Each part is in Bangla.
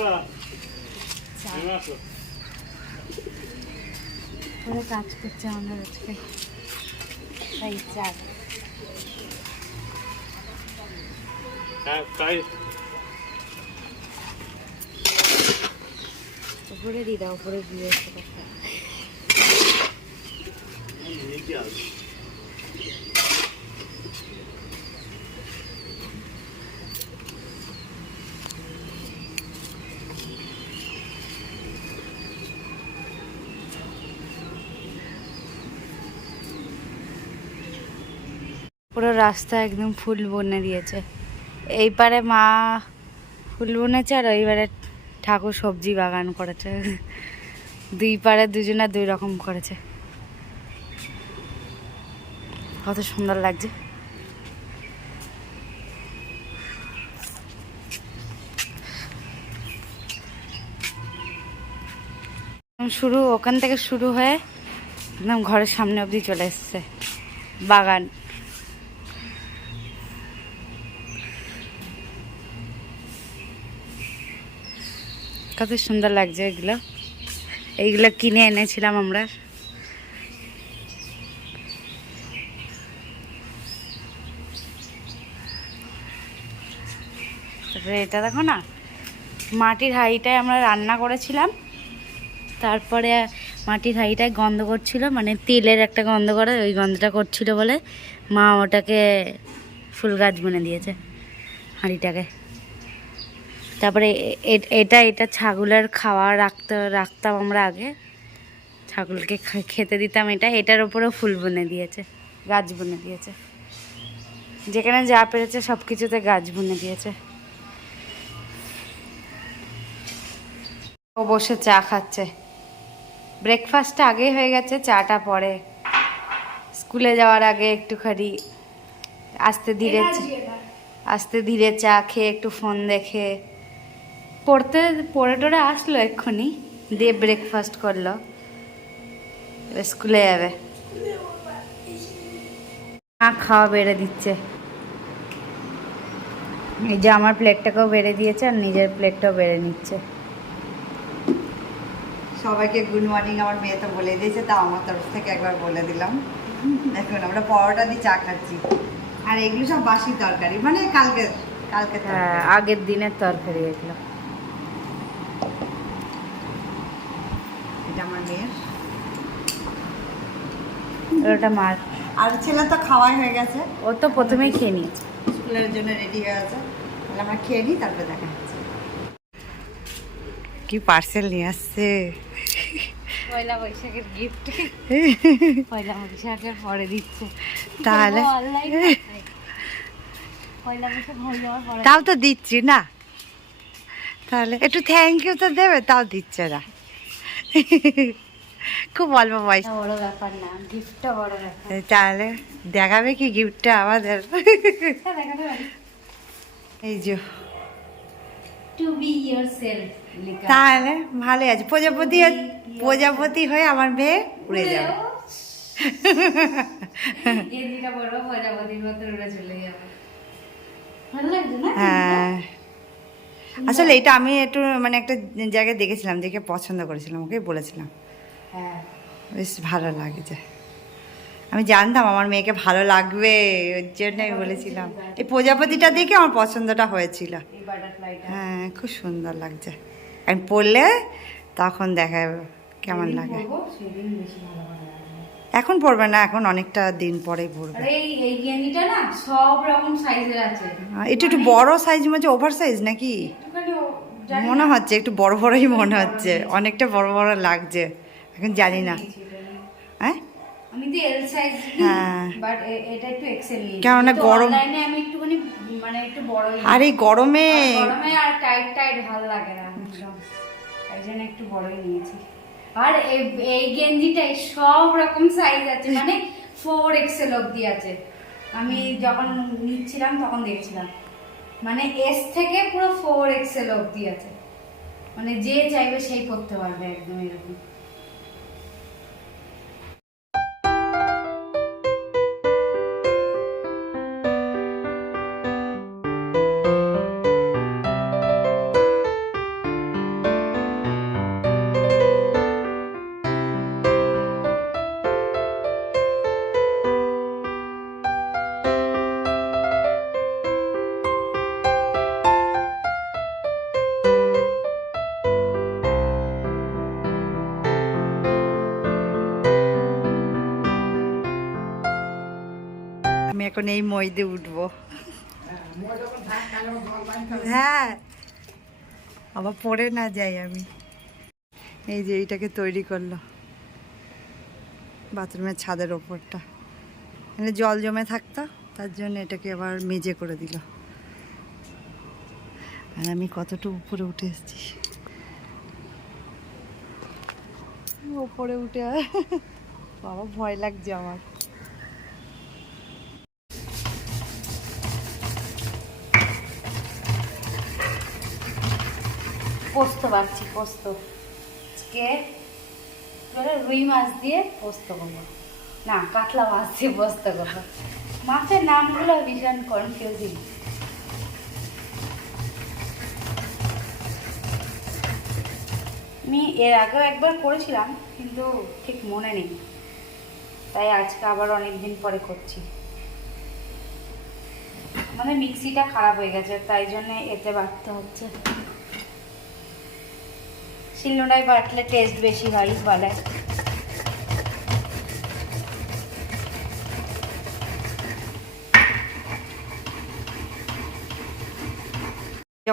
ওরা কাজ করছে আমাদের আজকে তাই চার উপরে দিদা উপরে দিয়ে পুরো রাস্তা একদম ফুল বনে দিয়েছে। এই পারে মা ফুল বুনেছে আর ওইবারে ঠাকুর সবজি বাগান করেছে। দুই পারে দুজনে দুই রকম করেছে। কত সুন্দর লাগছে। শুরু ওখান থেকে শুরু হয়ে একদম ঘরের সামনে অবধি চলে এসছে বাগান। কত সুন্দর লাগছে এগুলো। এইগুলো কিনে এনেছিলাম আমরা। তারপরে এটা দেখো না, মাটির হাঁড়িটায় আমরা রান্না করেছিলাম, তারপরে মাটির হাঁড়িটায় গন্ধ করছিল, মানে তেলের একটা গন্ধ করে, ওই গন্ধটা করছিল বলে মা ওটাকে ফুল গাছ বুনে দিয়েছে হাঁড়িটাকে। তারপরে এটা ছাগলের খাওয়া রাখতাম আমরা আগে, ছাগলকে খেতে দিতাম। এটার ওপরেও ফুল বুনে দিয়েছে, গাছ বুনে দিয়েছে। যেখানে যা পেরেছে সব কিছুতে গাছ বুনে দিয়েছে। ও বসে চা খাচ্ছে। ব্রেকফাস্টটা আগেই হয়ে গেছে, চাটা পরে। স্কুলে যাওয়ার আগে একটুখানি আস্তে ধীরে চা খেয়ে একটু ফোন দেখে পড়ে টোরে আসলো এক্ষুনি, দিয়ে ব্রেকফাস্ট করলো, স্কুলে যাবে। মা খাওয়া বেড়ে দিচ্ছে। এই যে আমার প্লেটটাকেও বেড়ে দিয়েছে আর নিজের প্লেটটাও বেড়ে নিচ্ছে। সবাইকে গুড মর্নিং। আমার মেয়ে তো বলে দিয়েছে, তাও আমার তরফ থেকে একবার বলে দিলাম। দেখুন আমরা পরোটা দিয়ে চা খাচ্ছি, আর এগুলো সব বাসি তরকারি, মানে কালকে আগের দিনের তরকারি এগুলো। এটা আমার মেয়ের, ওটা মার। আর ছেলে তো খাওয়াই হয়ে গেছে, ও তো প্রথমেই খেয়ে নিয়েছে, স্কুলের জন্য রেডি হয়ে আছে। তাহলে আমরা খেয়ে নিই, তারপরে দেখা যাচ্ছে। কি পার্সেল নিয়ে আসছে, পয়লা বৈশাখের গিফট। পয়লা বৈশাখের পরে দিচ্ছে, তাহলে পয়লা বৈশাখ হয়ে যাওয়ার পরে তাও তো দিচ্ছি না, তাহলে একটু থ্যাংক ইউ তো দেবে, তাও দিচ্ছে না। খুব অল্প পয়সা, বড় ব্যাপার না, গিফটটা বড় ব্যাপার। তাহলে দেখাবে কি গিফটটা আমাদের? এই যে টু বি ইয়োরসেলফ লেখা। তাহলে ভালোই আছে। প্রজাপতি হয়ে আমার মেয়ে উড়ে যাবে। গেঞ্জিটা বড়, প্রজাপতির মতো উড়ে চলে যাবে। ভালো লাগছে না? হ্যাঁ, আসলে এটা আমি একটু মানে একটা জায়গায় দেখেছিলাম, দেখে পছন্দ করেছিলাম, ওকে বলেছিলাম। হ্যাঁ, বেশ ভালো লাগছে। আমি জানতাম আমার মেয়েকে ভালো লাগবে, ওর জন্য আমি বলেছিলাম। এই প্রজাপতিটা দেখে আমার পছন্দটা হয়েছিল। এই বাটারফ্লাইটা হ্যাঁ, খুব সুন্দর লাগছে। আমি পরলে তখন দেখা যাবে কেমন লাগে। সেদিন বেশি ভালো লাগবে। এখন পরবে না, এখন অনেকটা দিন পরেই পরবে। আরে এই গেঞ্জিটা না সব রকম সাইজের আছে। এটা একটু বড় সাইজ, মানে ওভার সাইজ নাকি মনে হচ্ছে, একটু বড় বড়ই মনে হচ্ছে, অনেকটা বড় বড় লাগছে। এখন জানি না। হ্যাঁ, আমি তো এল সাইজ, হ্যাঁ, বাট এটা একটু এক্সেল নিয়েছি। কেননা গরম, অনলাইনে আমি একটুখানি মানে একটু বড়ই। আর এই গরমে আর টাইট ভালো লাগে না একদম, তাই জন্য একটু বড়ই নিয়েছি। আর এই গেঞ্জিটাই সব রকম সাইজ আছে, মানে 4XL অবধি আছে। আমি যখন নিচ্ছিলাম তখন দেখছিলাম, মানে S থেকে পুরো 4XL অবধি আছে, মানে যে চাইবে সেই পরতে পারবে, একদম এরকম। এখন এই মই দিয়ে উঠবো। হ্যাঁ, আবার পড়ে না যাই আমি। এই যে এইটাকে তৈরি করলো বাথরুমের ছাদের ওপরটা, মানে জল জমে থাকতো, তার জন্য এটাকে আবার মেজে করে দিল। আর আমি কতটা উপরে উঠে এসেছি, ওপরে উঠে বাবা ভয় লাগছে আমার। পোস্ত বাড়ছি, পোস্ত আজকে রুই মাছ দিয়ে পোস্ত করবো, না কাতলা মাছ দিয়ে পোস্ত করবো। মাছের নামগুলো ভীষণ কনফিউজিং। আমি এর আগেও একবার করেছিলাম কিন্তু ঠিক মনে নেই, তাই আজকে আবার অনেকদিন পরে করছি। মানে মিক্সিটা খারাপ হয়ে গেছে, তাই জন্য এতে বাটতে হচ্ছে। শিলনোড়ায় বাটলে টেস্ট বেশি হয় বলে।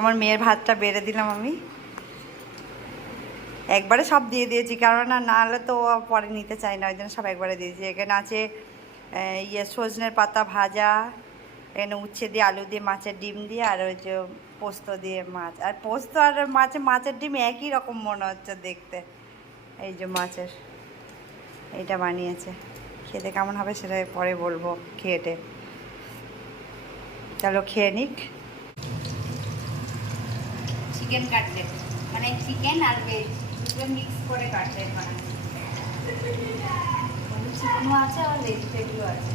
আমার মেয়ের ভাতটা বেড়ে দিলাম আমি, একবারে সব দিয়ে দিয়েছি, কারণ না হলে তো পরে নিতে চাই না, ওই জন্য সব একবারে দিয়েছি। এখানে আছে সজনের পাতা ভাজা, এখানে উচ্ছে দিয়ে আলু দিয়ে মাছের ডিম দিয়ে, আর ওই যে পোস্ত দিয়ে মাছ। আর পোস্ত আর মাছের ডিম একই রকম মনে হচ্ছে দেখতে। এই যে মাছের এইটা বানিয়েছে, খেতে কেমন হবে সেটা পরে বলবো খেয়েটে। চলো খেয়ে নিক। চিকেন কাটলেট, মানে চিকেন আর ভেজ দুটো মিক্স করে কাটলেট বানানো। চিকেনও আছে আর ভেজিটেবলও আছে।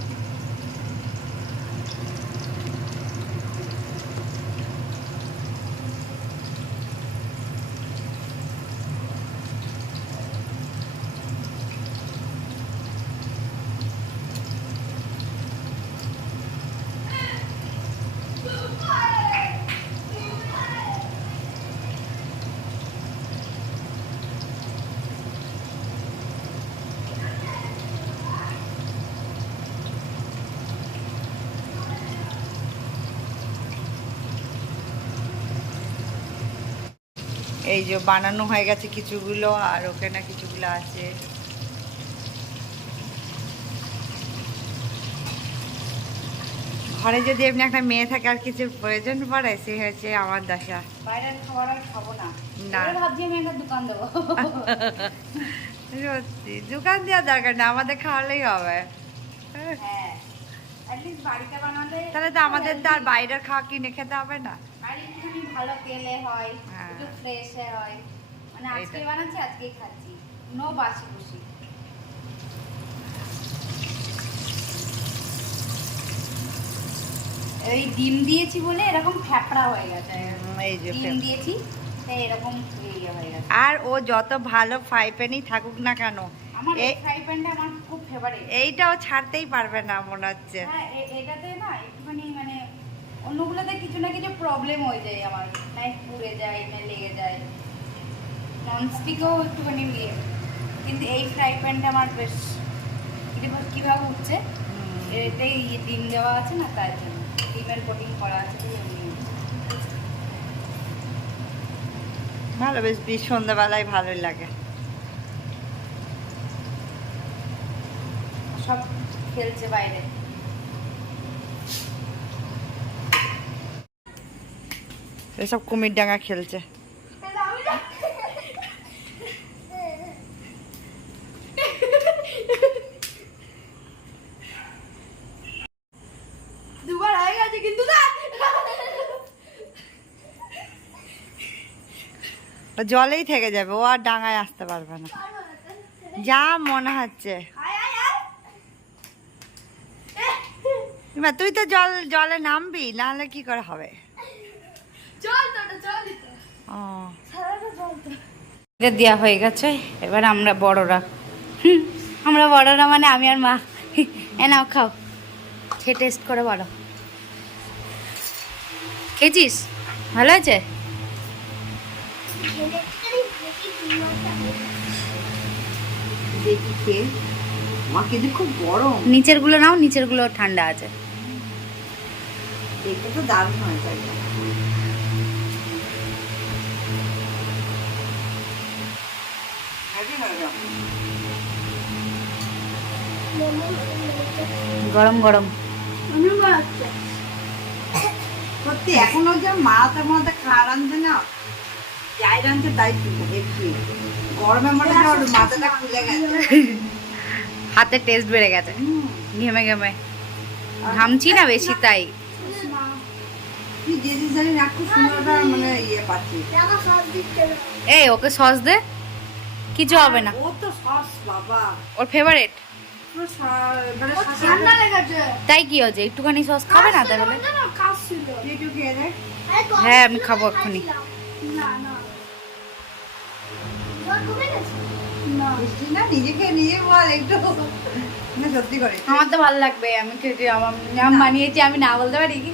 এই যে বানানো হয়ে গেছে কিছুগুলো, আর ওখানে কিছুগুলো আছে। ঘরে যদি এমনি একটা মেয়ে থাকে আর কিছু প্রয়োজন পড়ে, সে হচ্ছে আমার দশা। বাইরের খাবার আর খাবো না, না। ভাবছি আমি একটা দোকান দেবো। সত্যি দোকান দেওয়ার দরকার না, আমাদের খাওয়ালেই হবে। হ্যাঁ, অ্যাটলিস্ট বাড়িতে বানালে তাহলে তো আমাদের তো আর বাইরের খাওয়া কিনে খেতে হবে না। বাড়ি একটুখানি ভালো তেলে হয়, হ্যাঁ। একটু ফ্রেশে হয়, মানে আজকে এইটাই। বানাচ্ছি আজকেই খাচ্ছি, নো বাসি খুশি। এই ডিম দিয়েছি বলে এরকম ফ্যাপড়া হয়ে গেছে। এই যে ডিম দিয়েছি তাই এরকম ইয়ে হয়ে গেছে। আর ও যত ভালো ফ্রাই প্যানই থাকুক না কেন, আমার এই ফ্রাই প্যানটা আমার খুব ফেভারিট। এইটাও ছাড়তেই পারবে না মনে হচ্ছে। হ্যাঁ, এটাতে না একটুখানি মানে অন্যগুলোতে কিছু না কিছু প্রবলেম হয়ে যায় আমার, না পুড়ে যায় না লেগে যায়, ননস্টিকও একটুখানি ইয়ে, কিন্তু এই ফ্রাই প্যানটা আমার বেশ কীভাবে উঠছে, এটাই ডিম দেওয়া আছে না, তার জন্য ডিমের কোটিং করা আছে বলে এমনি ভালো, বেশ সন্ধ্যাবেলায় ভালোই লাগে। সব খেলছে বাইরে। এসব কুমির ডাঙা খেলছে। দুবার হয়ে গেছে কিন্তু না, জলেই থেকে যাবে, ও আর ডাঙায় আসতে পারবে না যা মনে হচ্ছে। তুই তো জলে নামবি, নাহলে কি করে হবে? দেওয়া হয়ে গেছে, এবার আমরা বড়রা, আমরা বড়রা মানে আমি আর মা। এ নাও খাও, খেয়ে টেস্ট করে বলো, খেয়েছিস? ভালো আছে? দেখি খেয়ে, মা কিন্তু খুব গরম। নিচের গুলো নাও, নিচের গুলো ঠান্ডা আছে। এটা তো দারুণ হয়েছে একদম। গরম গরম। সত্যি এখনো যে মারাতে মারাতে খাওয়ার আনতে না, যাই রাঁধতে তাই দেখছি গরমের মধ্যে না ওর মাথাটা খুলে গেছে। হাতে টেস্ট বেড়ে গেছে, ঘেমে ঘেমে ঘামছি না বেশি তাই। তুই যে যে জানি না খুব সুন্দরটা মানে ইয়ে পাচ্ছি। এই ওকে সস দে, কিছু হবে না। ও তো সস বাবা, ওর ফেভারিট, পুরো মানে ঠান্ডা লেগেছে। তাই কি হয়েছে, একটুখানি সস খাবে না তাহলে? তুই একটু খেয়ে দেখ। হ্যাঁ আমি খাবো এক্ষুনি। মিষ্টি না, নিজেকে নিজে বল একটু, না সত্যি করে। আমার তো ভালো লাগবে, আমি খেতে আমার বানিয়েছি, আমি না বলতে পারি কি?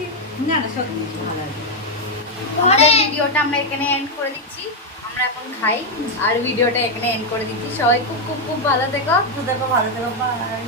না না সত্যি মিষ্টি ভালো লাগে। আমাদের ভিডিওটা আমরা এখানে এন্ড করে দিচ্ছি, আমরা এখন খাই আর ভিডিওটা এখানে এন্ড করে দিচ্ছি। সবাই খুব খুব খুব ভালো থেকো। দেখো ভালো থেকো, বাই।